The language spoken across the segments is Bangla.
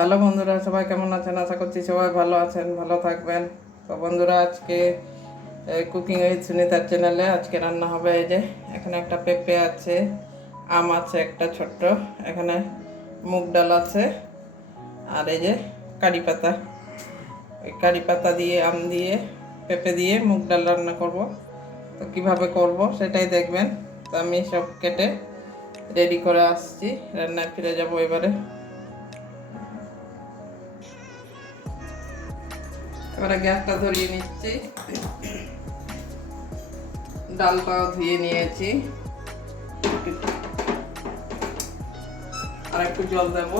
হ্যালো বন্ধুরা, সবাই কেমন আছেন? আশা করছি সবাই ভালো আছেন, ভালো থাকবেন। তো বন্ধুরা, আজকে কুকিং উইথ সুনিতার চ্যানেলে আজকে রান্না হবে এই যে, এখানে একটা পেঁপে আছে, আম আছে একটা ছোট্ট, এখানে মুগ ডাল আছে, আর এই যে কারি পাতা। ওই কারি পাতা দিয়ে, আম দিয়ে, পেঁপে দিয়ে মুগ ডাল রান্না করব। তো কীভাবে করব সেটাই দেখবেন। তো আমি সব কেটে রেডি করে আসছি, রান্নায় ফিরে যাব এবারে। এবারে গ্যাসটা ধরিয়ে নিচ্ছি। ডালটাও ধুয়ে নিয়েছি। আর একটু জল দেব।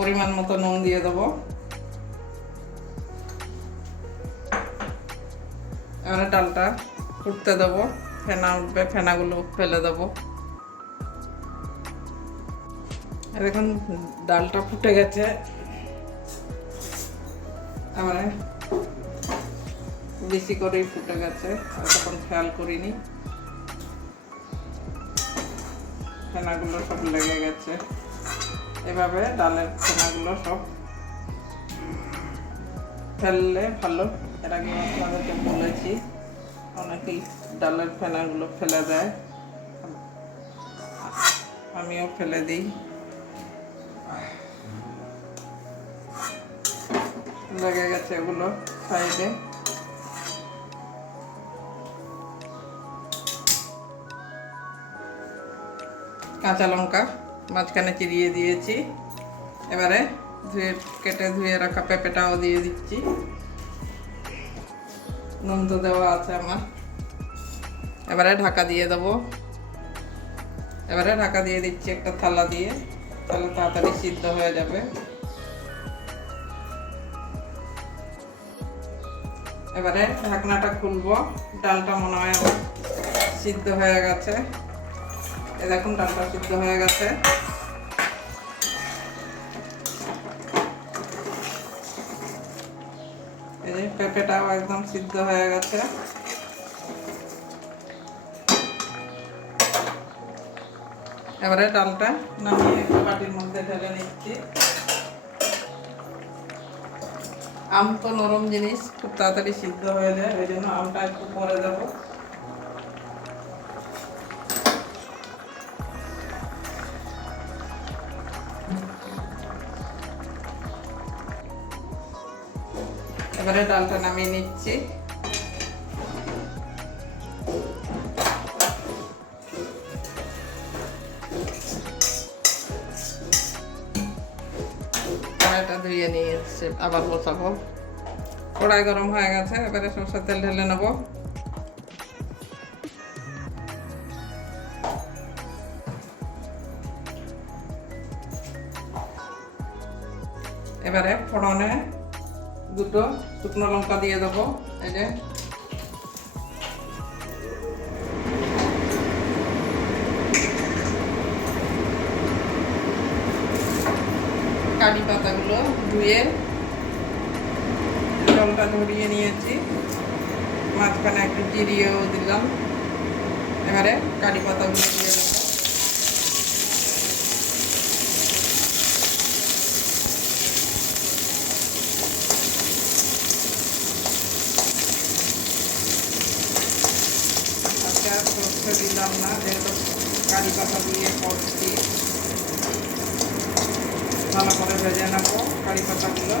পরিমাণ মতো নুন দিয়ে দেবো। এবারে ডালটা ফুটতে দেবো, ফেনা উঠবে, ফেনাগুলো ফেলে দেবো। এই দেখুন ডালটা ফুটে গেছে। এবারে বেশি করেই ফুটে গেছে তখন খেয়াল করিনি। ফেনাগুলো সব লেগে গেছে। এভাবে ডালের ফেনাগুলো সব ফেললে ভালো। এর আগে আপনাদেরকে বলেছি, অনেকেই ডালের ফেনাগুলো ফেলে দেয়। আমিও ফেলে দিই। লেগে গেছে এগুলো সাইডে। কাঁচা লঙ্কা। মাঝখানে চিরিয়ে দিয়েছি। এবারে ধুয়ে, কেটে ধুয়ে রাখা পেঁপেটাও দিয়ে দিচ্ছি। নুন তো দেওয়া আছে আমার। এবারে ঢাকা দিয়ে দেবো। এবারে ঢাকা দিয়ে দিচ্ছি একটা থালা দিয়ে। তাহলে তাড়াতাড়ি সিদ্ধ হয়ে যাবে। এবারে ঢাকনাটা খুলবো। ডালটা মনে হয় সিদ্ধ হয়ে গেছে। এ দেখুন, ডালটা সিদ্ধ হয়ে গেছে। এই পেঁপেটাও একদম সিদ্ধ হয়ে গেছে। এবারে ডালটা নামিয়ে একটু বাটির মধ্যে ঢেলে নিচ্ছি। আম তো নরম জিনিস, খুব তাড়াতাড়ি সিদ্ধ হয়ে যায়, ওই জন্য আমটা একটু পরে দেবো। এবারে ডালটা নামিয়ে নিচ্ছি। আবার বসাবো। কড়াই গরম এবারে ঢেলে নেব। এবারে ফোড়নে দুটো শুকনো লঙ্কা দিয়ে দেবো, এই যে। কারি পাতাগুলো ধুয়ে জলটা ধরিয়ে নিয়েছি। মাঝখানে একটু জিরিয়েও দিলাম। এবারে কারি পাতাগুলো দিয়ে দেবো আজকে আর দিলাম না, যেহেতু কারি পাতা দিয়ে করছি। ভালো করে ভেজে নেব কারি পাতাগুলো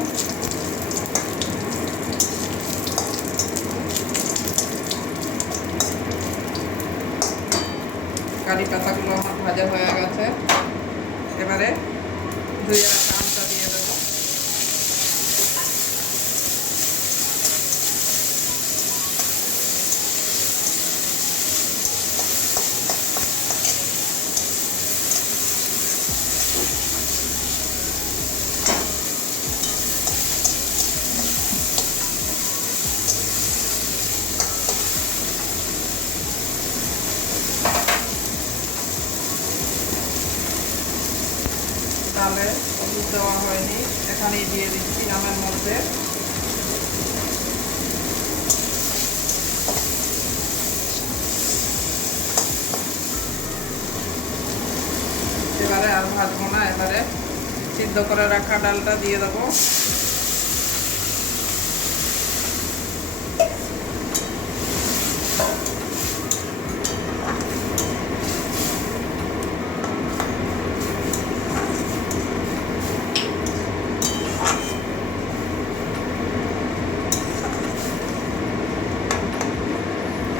কারি পাতাগুলো আমার ভাজা হয়ে গেছে। এবারে ধুয়ে রাখা ডালে হলুদ দেওয়া হয়নি। এখানেই দিয়ে দিচ্ছি আমের মধ্যে। এবারে আর ভাজবো না, এবারে সিদ্ধ করে রাখা ডালটা দিয়ে দেবো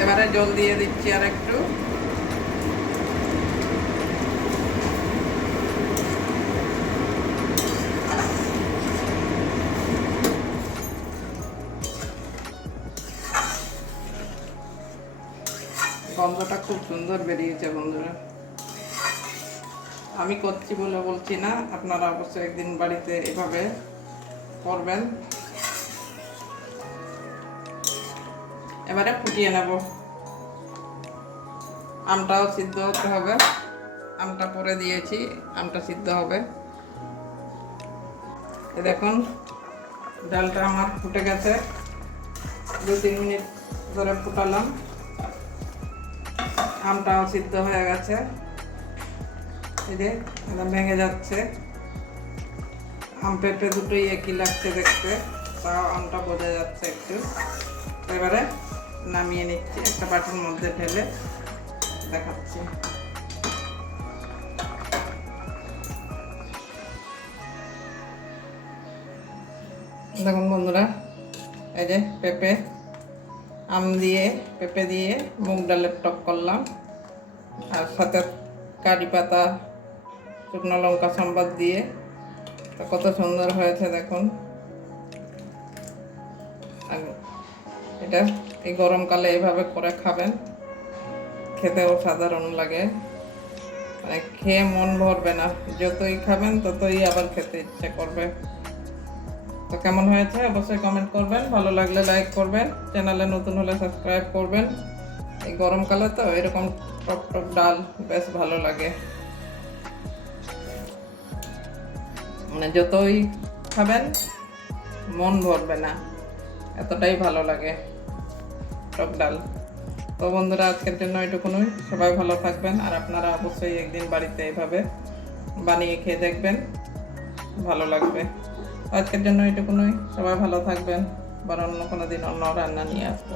এবারে জল দিয়ে দিচ্ছি আর একটু। গন্ধটা খুব সুন্দর বেরিয়েছে বন্ধুরা। আমি করছি বলে বলছি না, আপনারা অবশ্যই একদিন বাড়িতে এভাবে করবেন। এবারে ফুটিয়ে নেব। আমটাও সিদ্ধ হতে হবে। আমটা পরে দিয়েছি, আমটা সিদ্ধ হবে। দেখুন, ডালটা আমার ফুটে গেছে। দু তিন মিনিট ধরে ফুটালাম। আমটাও সিদ্ধ হয়ে গেছে। এই যে ভেঙে যাচ্ছে। আম পেঁপে দুটোই একই লাগছে দেখতে, তাও আমটা বোঝা যাচ্ছে একটু। এবারে নামিয়ে নিচ্ছি একটা বাটির মধ্যে ঢেলে। দেখাচ্ছি। দেখুন বন্ধুরা, এই যে পেঁপে, আম দিয়ে, পেঁপে দিয়ে মুগ ডালের টক করলাম। আর সাথে কারি পাতা, শুকনো লঙ্কা সম্বাদ দিয়ে। কত সুন্দর হয়েছে দেখুন। এটা এই গরমকালে এভাবে করে খাবেন। খেতেও সাধারণ লাগে। মানে খেয়ে মন ভরবে না। যতই খাবেন, ততই আবার খেতে ইচ্ছে করবে। তো কেমন হয়েছে? অবশ্যই কমেন্ট করবেন। ভালো লাগলে লাইক করবেন। চ্যানেলে নতুন হলে সাবস্ক্রাইব করবেন। এই গরমকালে তো এরকম টক টক ডাল বেশ ভালো লাগে। মানে যতই খাবেন, মন ভরবে না। এতটাই ভালো লাগে টক ডাল। তো বন্ধুরা, আজকের জন্য এটুকুনই। সবাই ভালো থাকবেন আর আপনারা অবশ্যই একদিন বাড়িতে এইভাবে বানিয়ে খেয়ে দেখবেন। ভালো লাগবে। আজকের জন্য এটুকুনই। সবাই ভালো থাকবেন। বা অন্য কোনো দিন অন্য রান্না নিয়ে আসব।